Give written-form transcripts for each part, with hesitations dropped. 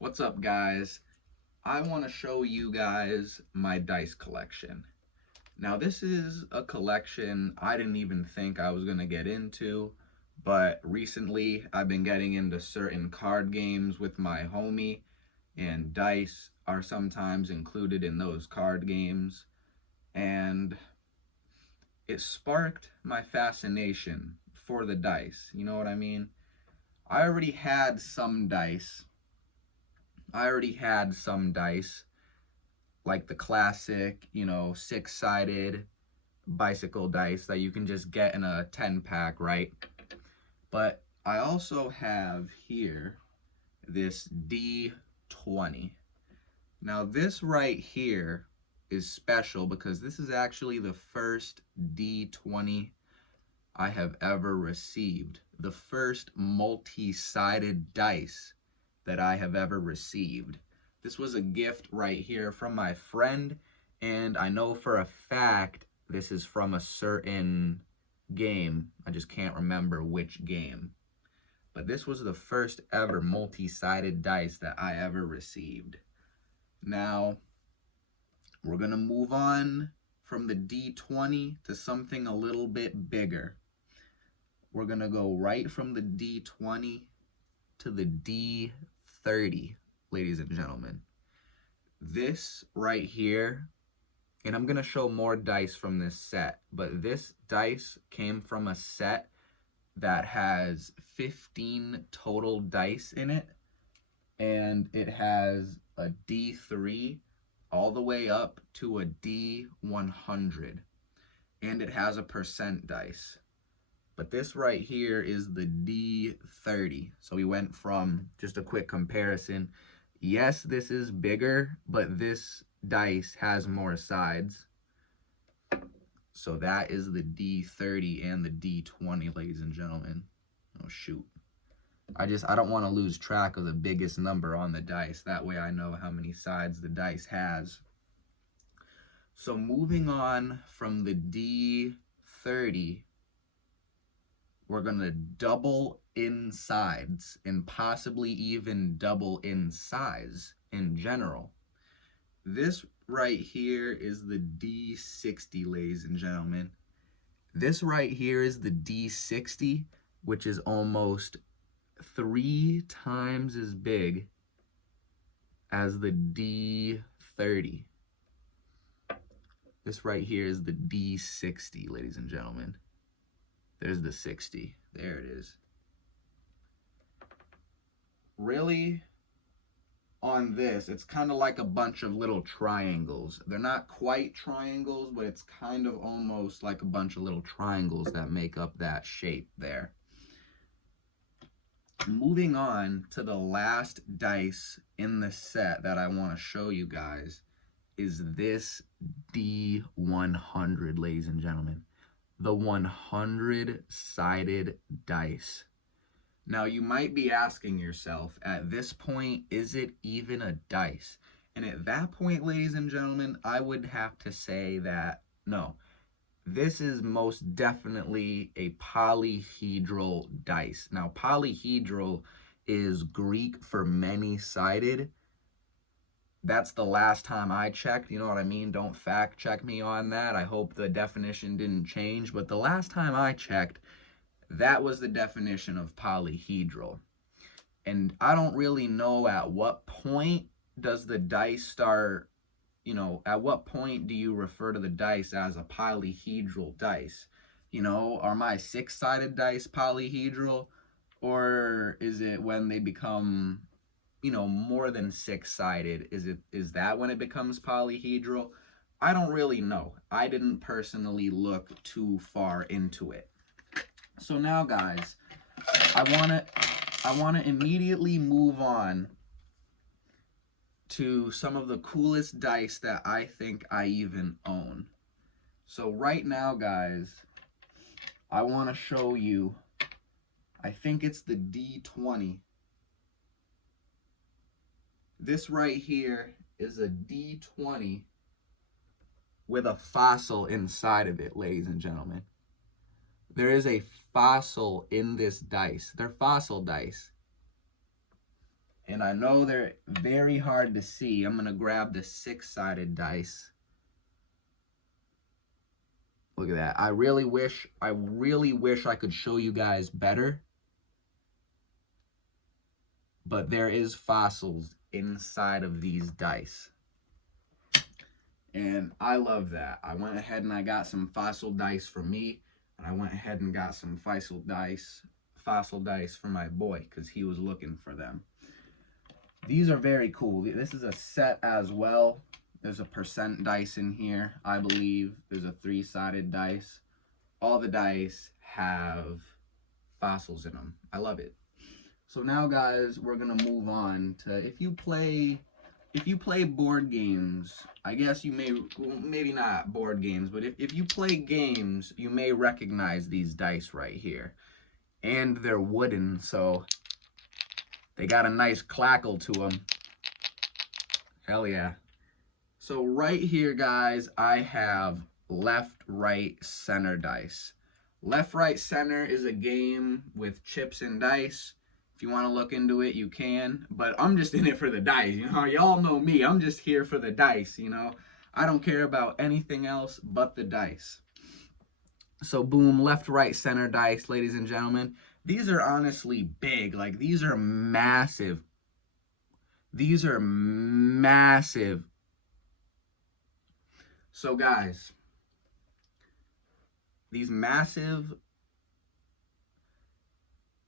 What's up, guys? I want to show you guys my dice collection. Now, this is a collection I didn't even think I was going to get into, but recently I've been getting into certain card games with my homie, and dice are sometimes included in those card games, and it sparked my fascination for the dice. You know what I mean? I already had some dice. I already had some dice like the classic, six-sided bicycle dice that you can just get in a 10 pack, right? But I also have here this D20. Now, this right here is special because this is actually the first D20 I have ever received, the first multi-sided dice that I have ever received. This was a gift right here from my friend, and I know for a fact this is from a certain game. I just can't remember which game. But this was the first ever multi-sided dice that I ever received. Now, we're going to move on from the D20 to something a little bit bigger. We're going to go right from the D20 to the D30, ladies and gentlemen. This right here, and I'm going to show more dice from this set, but this dice came from a set that has 15 total dice in it, and it has a D3 all the way up to a D100, and it has a percent dice. But this right here is the D30. So we went from, just a quick comparison, yes, this is bigger, but this dice has more sides. So that is the D30 and the D20, ladies and gentlemen. Oh, shoot. I don't want to lose track of the biggest number on the dice. That way I know how many sides the dice has. So moving on from the D30, we're going to double in sides and possibly even double in size in general. This right here is the D60, ladies and gentlemen. This right here is the D60, which is almost 3 times as big as the D30. This right here is the D60, ladies and gentlemen. There's the 60. There it is. Really, on this, it's kind of like a bunch of little triangles. They're not quite triangles, but it's kind of almost like a bunch of little triangles that make up that shape there. Moving on to the last dice in the set that I want to show you guys is this D100, ladies and gentlemen. The 100-sided dice. Now, you might be asking yourself, at this point, is it even a dice? And at that point, ladies and gentlemen, I would have to say that no. This is most definitely a polyhedral dice. Now, polyhedral is Greek for many-sided. That's the last time I checked, you know what I mean? Don't fact check me on that. I hope the definition didn't change, but the last time I checked, that was the definition of polyhedral. And I don't really know at what point does the dice start, at what point do you refer to the dice as a polyhedral dice? Are my 6-sided dice polyhedral? Or is it when they become more than 6-sided? Is that when it becomes polyhedral? I don't really know. I didn't personally look too far into it. So now, guys, I want to immediately move on to some of the coolest dice that I think I even own. So right now, guys, I want to show you, I think it's the D20. This right here is a D20 with a fossil inside of it, ladies and gentlemen. There is a fossil in this dice. They're fossil dice. And I know they're very hard to see. I'm gonna grab the 6-sided dice. Look at that. I really wish I could show you guys better. But there is fossils inside of these dice. And I love that. I went ahead and I got some fossil dice for me. And I went ahead and got some fossil dice for my boy, because he was looking for them. These are very cool. This is a set as well. There's a percent dice in here, I believe. There's a 3-sided dice. All the dice have fossils in them. I love it. So now, guys, we're gonna move on to if you play board games. I guess you may, well, maybe not board games, but if you play games, you may recognize these dice right here. And they're wooden, so they got a nice clackle to them. Hell yeah. So right here, guys, I have left, right, center dice. Left, right, center is a game with chips and dice. If you want to look into it, you can. But I'm just in it for the dice, you know. Y'all know me. I'm just here for the dice, you know. I don't care about anything else but the dice. So boom, left, right, center dice, ladies and gentlemen. These are honestly big. Like, these are massive. These are massive. So, guys, these massive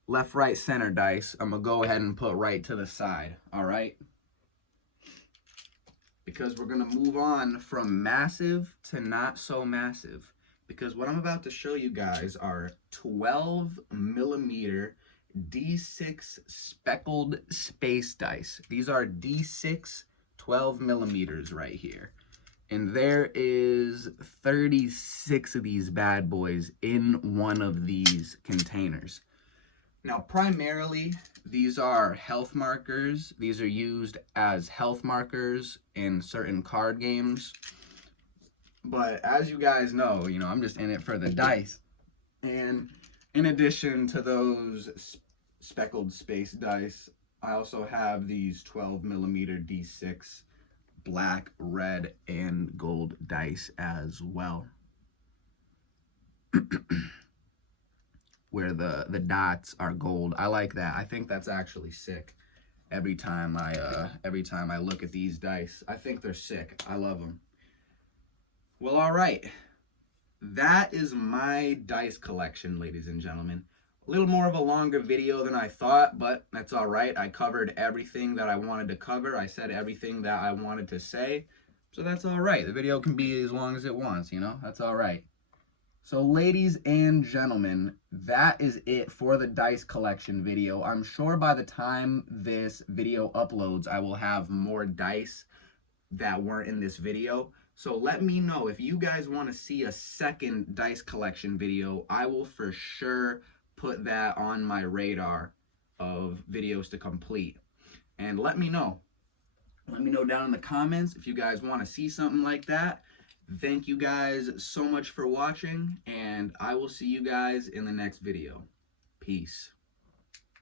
left, right, center dice, I'm going to go ahead and put right to the side, all right? Because we're going to move on from massive to not so massive. Because what I'm about to show you guys are 12mm D6 speckled space dice. These are D6 12mm right here. And there is 36 of these bad boys in one of these containers. Now, primarily, these are health markers. These are used as health markers in certain card games. But as you guys know, you know, I'm just in it for the dice. And in addition to those speckled space dice, I also have these 12mm D6 black, red, and gold dice as well. Where the dots are gold. I like that. I think that's actually sick. Every time I look at these dice, I think they're sick. I love them. Well, all right. That is my dice collection, ladies and gentlemen. A little more of a longer video than I thought, but that's all right. I covered everything that I wanted to cover. I said everything that I wanted to say, so that's all right. The video can be as long as it wants, you know? That's all right. So, ladies and gentlemen, that is it for the dice collection video. I'm sure by the time this video uploads, I will have more dice that weren't in this video. So let me know if you guys want to see a second dice collection video. I will for sure put that on my radar of videos to complete. And let me know. Let me know down in the comments if you guys want to see something like that. Thank you guys so much for watching, and I will see you guys in the next video. Peace.